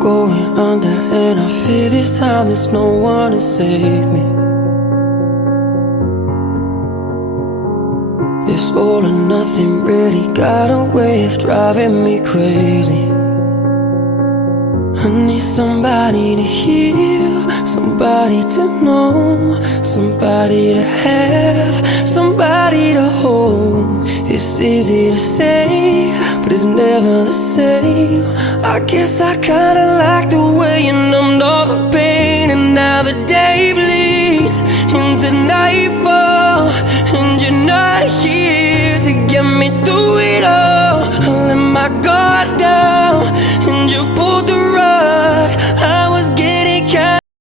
going under, and I fear this time there's no one to save me. This all or nothing really got a way of driving me crazy. I need somebody to heal, somebody to know, somebody to have, somebody to hold. It's easy to say, but it's never the same. I guess I kinda like the way you numbed all the pain, and now the day bleeds into nightfall, and you're not here to get me through it all. I let my guard down, and you pulled the